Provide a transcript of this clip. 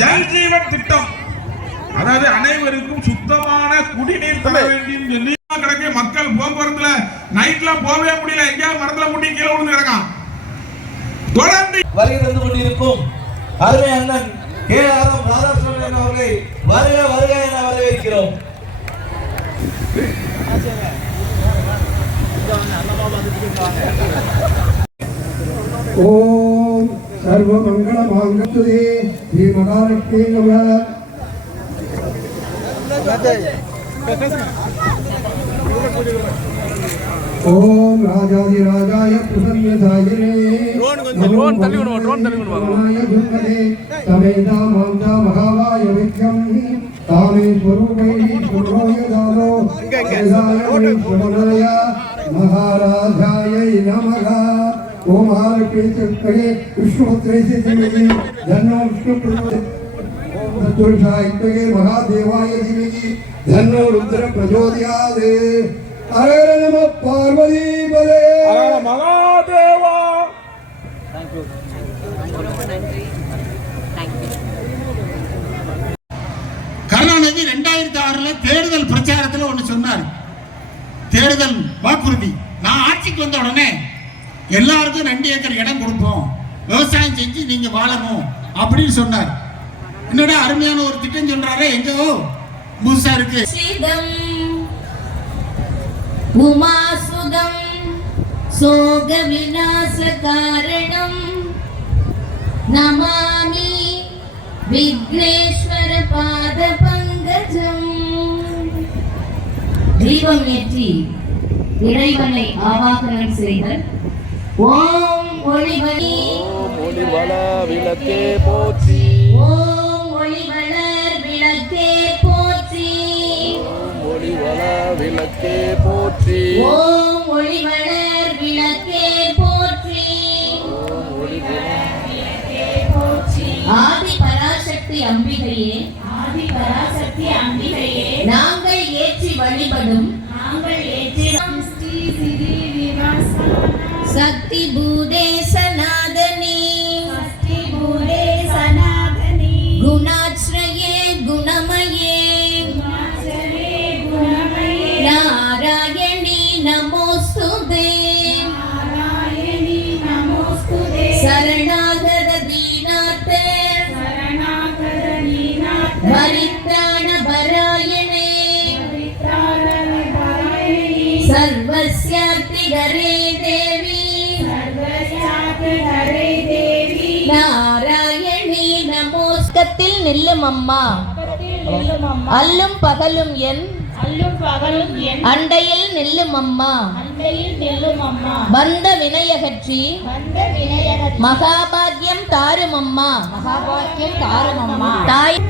ஜல் ஜீவன் திட்டம், அதாவது அனைவருக்கும் சுத்தமான குடிநீர் தர வேண்டும் சொல்லி கிடக்கு. மக்கள் போக்குவரத்துல நைட்ல போகவே முடியல, எங்கேயாவது மரத்துல முட்டி கீழே விழுந்து கிடக்கான். தொடர்ந்து வருகை தந்து கொண்டிருக்கும் அருமை அண்ணன் KRM ராதாகிருஷ்ணன் அவர்களை வருக வருக என வரவேற்கிறோம். ஓம் சர்வ மங்கள மாங்கல்யே ஸ்ரீ மகாலட்சுமி நமः. ஓம் ராஜாதி ராஜாய பிரசன்னசாயினே ட்ரோன் தள்ளி விடுங்க சமேதா மாந்தா மகாவாய விக்ரம் தாமே ஸ்வரூபை சுரோய தானோ சுமனாய மகாராஜாய நமः. ஓம் மகாலட்சுமி சக்தியே விஷ்ணுபுத்ரே சிவகி ஜன்னோ விஷ்ணு பிரச்சோதயாய மகாதேவாய திமகி ஜன்னோ ருத்ர பிரச்சோதயாத். ஹர நம பார்வதி பதே ஹர மகாதேவா. கருணாநிதி 2006 தேர்தல் பிரச்சாரத்தில் ஒன்று சொன்னார். தேர்தல் வாக்குறுதி, நான் ஆட்சிக்கு வந்த உடனே எல்லாருக்கும் 2 ஏக்கர் இடம் கொடுப்போம், விவசாயம் செஞ்சு நீங்க வாழணும் அப்படின்னு சொன்னார். என்னோட அருமையான ஒரு திட்டம் சொல்றாரு, எங்கோ புதுசா இருக்கு. உமாசுதம் சோக விநாச காரணம் நமாமி விக்னேஸ்வர பாத பங்கஜம். தீபம் ஏற்றி இறைவனை ஆவாகனம் செய்தல். ஓம் ஒளிவளி விளக்கே போற்றி, ஓம் ஒளிவளர் விளக்கே போற்றி, விளக்கே போற்றி, ஓம் ஒளிவளர் விளக்கே போற்றி, ஆதி பராசக்தி அம்பிகையே, ஆதி பராசக்தி அம்பிகையே, நாங்கள் ஏற்றி வழிபடும், நாங்கள் ஏற்றி சக்தி பூதே சனாதனி, சக்தி பூதே சனாதனி, குணாச்ரயே குணமயே, குணாச்ரயே குணமயே, நாராயணி நமோஸ்துதே, நாராயணி நமோஸ்துதே, சரணாகத தீனாத், சரணாகத தீனாத், பரித்ராண பராயணே, பரித்ராண பராயணே, சர்வஸ்யார்த்தி ஹரே தேவி, சர்வஸ்யார்த்தி ஹரே தேவி, நாராயணி நமோஸ்கத்தில் நில்லும் அம்மா, அல்லும் பகலும் என், அல்லும் பகலும் என் அண்டையில் நில்லும் அம்மா, அண்டையில் நில்லும் அம்மா, வந்த வினையகற்றி, வந்த வினையகற்றி, மகாபாக்கியம் தாரும் அம்மா, மகாபாக்கியம் தாரும் அம்மா, தாய்